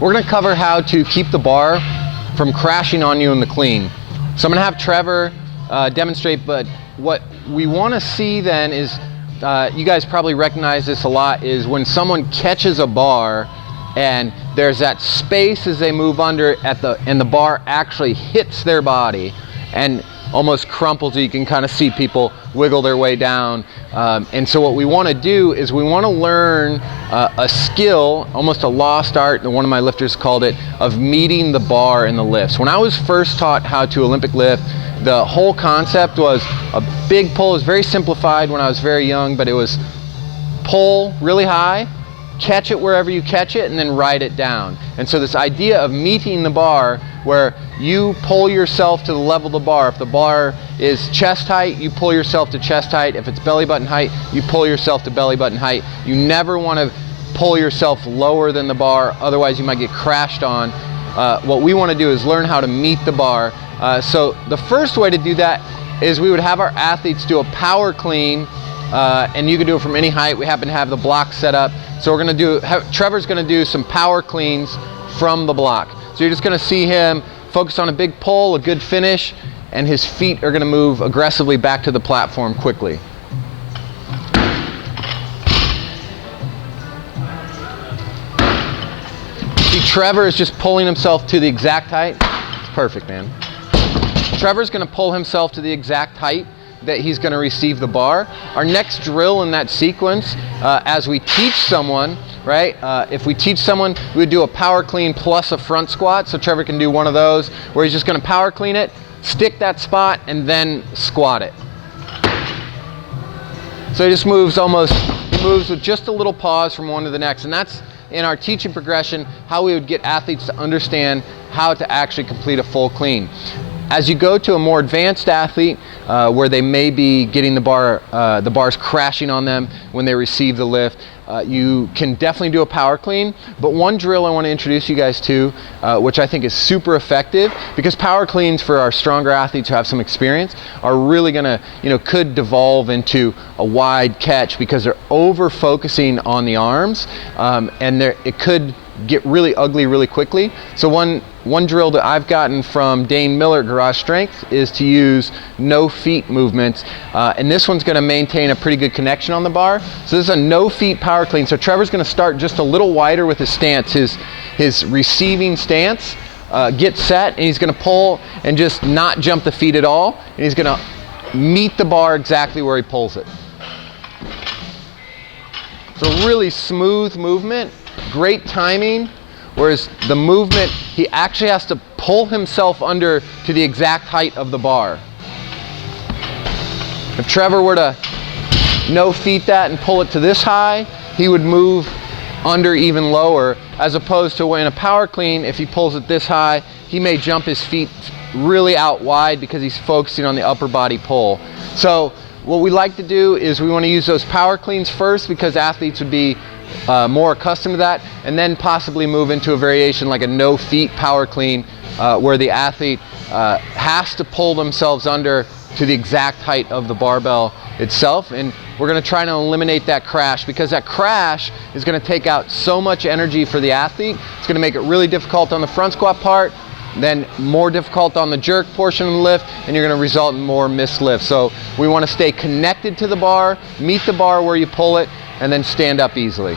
we're gonna cover how to keep the bar from crashing on you in the clean. So I'm gonna have Trevor demonstrate, but what we wanna see then is, you guys probably recognize this a lot, is when someone catches a bar and there's that space as they move under and the bar actually hits their body and almost crumples. You can kind of see people wiggle their way down. And so what we want to do is we want to learn a skill, almost a lost art, one of my lifters called it, of meeting the bar in the lifts. When I was first taught how to Olympic lift, the whole concept was a big pull. It was very simplified when I was very young, but it was pull really high, catch it wherever you catch it, and then ride it down. And so this idea of meeting the bar, where you pull yourself to the level of the bar. If the bar is chest height, you pull yourself to chest height. If it's belly button height, you pull yourself to belly button height. You never want to pull yourself lower than the bar, otherwise you might get crashed on. What we want to do is learn how to meet the bar. So the first way to do that is we would have our athletes do a power clean, and you can do it from any height. We happen to have the block set up. So we're going to Trevor's going to do some power cleans from the block. So you're just going to see him focus on a big pull, a good finish, and his feet are going to move aggressively back to the platform quickly. See, Trevor is just pulling himself to the exact height. It's perfect, man. Trevor's going to pull himself to the exact height that he's going to receive the bar. Our next drill in that sequence, as we teach someone, right? If we teach someone, we would do a power clean plus a front squat. So Trevor can do one of those where he's just going to power clean it, stick that spot, and then squat it. So he just moves he moves with just a little pause from one to the next. And that's, in our teaching progression, how we would get athletes to understand how to actually complete a full clean. As you go to a more advanced athlete, where they may be getting the bars crashing on them when they receive the lift, you can definitely do a power clean. But one drill I want to introduce you guys to, which I think is super effective, because power cleans for our stronger athletes who have some experience are really going to, could devolve into a wide catch because they're over focusing on the arms, and it could get really ugly really quickly. So one drill that I've gotten from Dane Miller at Garage Strength is to use no feet movements, and this one's going to maintain a pretty good connection on the bar. So this is a no feet power clean. So Trevor's going to start just a little wider with his stance, his receiving stance. Get set, and he's going to pull and just not jump the feet at all, and he's going to meet the bar exactly where he pulls it. So really smooth movement, great timing. Whereas the movement, he actually has to pull himself under to the exact height of the bar. If Trevor were to no feet that and pull it to this high, he would move under even lower, as opposed to in a power clean, if he pulls it this high, he may jump his feet really out wide because he's focusing on the upper body pull. So what we like to do is we want to use those power cleans first, because athletes would be more accustomed to that, and then possibly move into a variation like a no feet power clean, where the athlete has to pull themselves under to the exact height of the barbell itself. And we're going to try to eliminate that crash, because that crash is going to take out so much energy for the athlete. It's going to make it really difficult on the front squat part, then more difficult on the jerk portion of the lift, and you're going to result in more missed lifts. So we want to stay connected to the bar, meet the bar where you pull it, and then stand up easily.